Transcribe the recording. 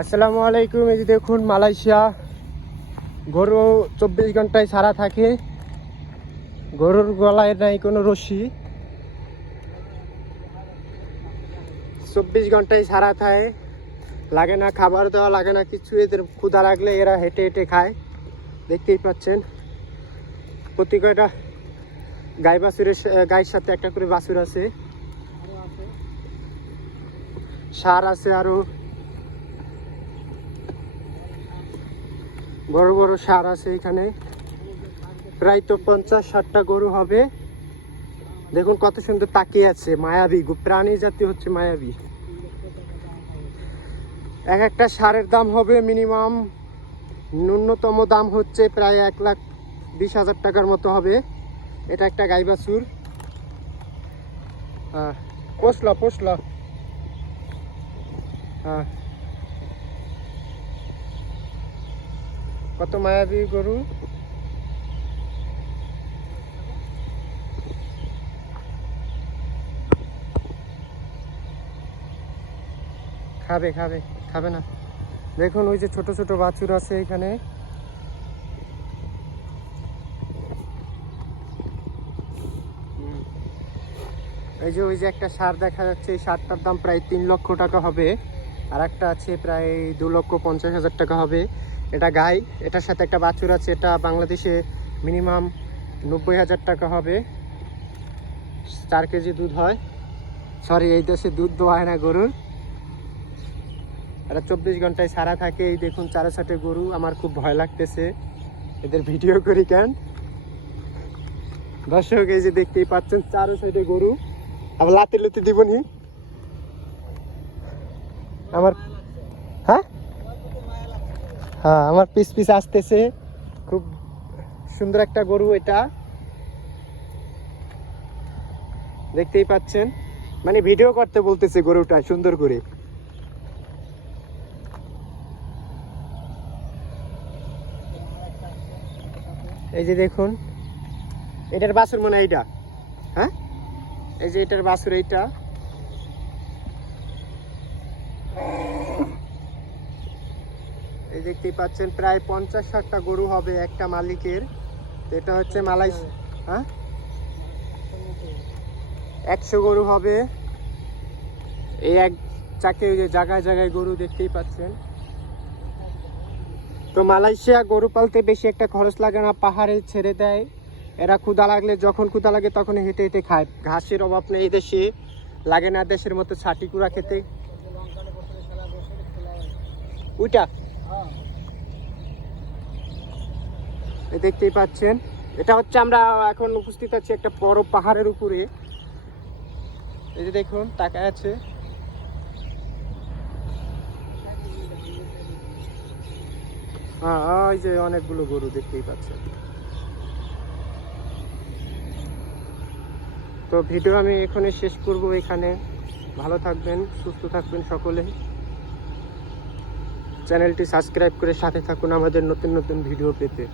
আসসালামু আলাইকুম। এই যে দেখুন মালয়েশিয়া গরু 24 ঘন্টায় সারা থাকে। গরুর গলায় নাই কোনো রশি, 24 ঘন্টায় সারা থাকে, লাগে না খাবার দেওয়া, লাগে না কিছু। এদের ক্ষুধা লাগলে এরা হেঁটে হেঁটে খায়, দেখতেই পাচ্ছেন। প্রতি কয়টা গায়ের সাথে একটা করে বাছুর আছে, ষাঁড় আছে, আরো বড় বড় ষাঁড় আছে এখানে। প্রায় তো 50-60টা গরু হবে। দেখুন কত সুন্দর তাকিয়ে আছে, মায়াবী প্রাণী জাতি হচ্ছে মায়াবী। এক একটা ষাঁড়ের দাম হবে মিনিমাম, ন্যূনতম দাম হচ্ছে প্রায় 1,20,000 টাকার মতো হবে। এটা একটা গাই বাছুর। হ্যাঁ, পোষলা। হ্যাঁ, কত মায়াবী গরু। খাবে না। দেখুন ওই যে ছোট ছোট বাছুর আছে এখানে। ওই যে একটা ষাঁড় দেখা যাচ্ছে, এই ষাঁড়টার দাম প্রায় 3 লক্ষ টাকা হবে। আর একটা আছে প্রায় 2,50,000 টাকা হবে। এটা গাই, এটার সাথে একটা বাছুর আছে। এটা বাংলাদেশে মিনিমাম 90,000 টাকা হবে। 4 কেজি দুধ হয়। সরি, এই দেশে দুধ দোয়া হয় না গরুর। এরা 24 ঘন্টায় সারা থাকে। এই দেখুন চারে সাথে গরু। আমার খুব ভয় লাগতেছে, এদের ভিডিও করি কেন। দর্শক এই যে দেখতেই পাচ্ছেন চারো সাইডে গরু। আবার লাতি দিব নি আমার। হ্যাঁ, আমার পিস আসতেছে। খুব সুন্দর একটা গরু এটা, দেখতেই পাচ্ছেন। মানে ভিডিও করতে বলতেছে গরুটা সুন্দর করে। এই যে দেখুন, এটার বাছুর মনে হয় এইটা। হ্যাঁ, এই যে এটার বাছুর এইটা। এই দেখতেই পাচ্ছেন প্রায় 50-60টা গরু হবে একটা মালিকের। এটা হচ্ছে মালয়েশিয়া। হ্যাঁ, 100 গরু হবে এই এক চাকে। ওই যে জায়গায় জায়গায় গরু দেখতেই পাচ্ছেন। তো মালয়েশিয়া গরু পালতে বেশি একটা খরচ লাগে না, পাহাড়ে ছেড়ে দেয়। এরা ক্ষুধা লাগলে, যখন ক্ষুধা লাগে তখন হেঁটে হেঁটে খায়। ঘাসের অভাব নেই এই দেশে, লাগে না দেশের মতো ছাটি কুড়া খেতে। ওইটা দেখতেই পাচ্ছেন। এটা হচ্ছে, আমরা এখন উপস্থিত আছি একটা বড় পাহাড়ের উপরে। এই যে দেখুন তাকায় আছে। হ্যাঁ, ওই যে অনেকগুলো গরু দেখতেই পাচ্ছেন। তো ভিডিও আমি এখানে শেষ করব এখানে। ভালো থাকবেন, সুস্থ থাকবেন সকলে। চ্যানেলটি সাবস্ক্রাইব করে সাথে থাকুন আমাদের নতুন নতুন ভিডিও পেতে।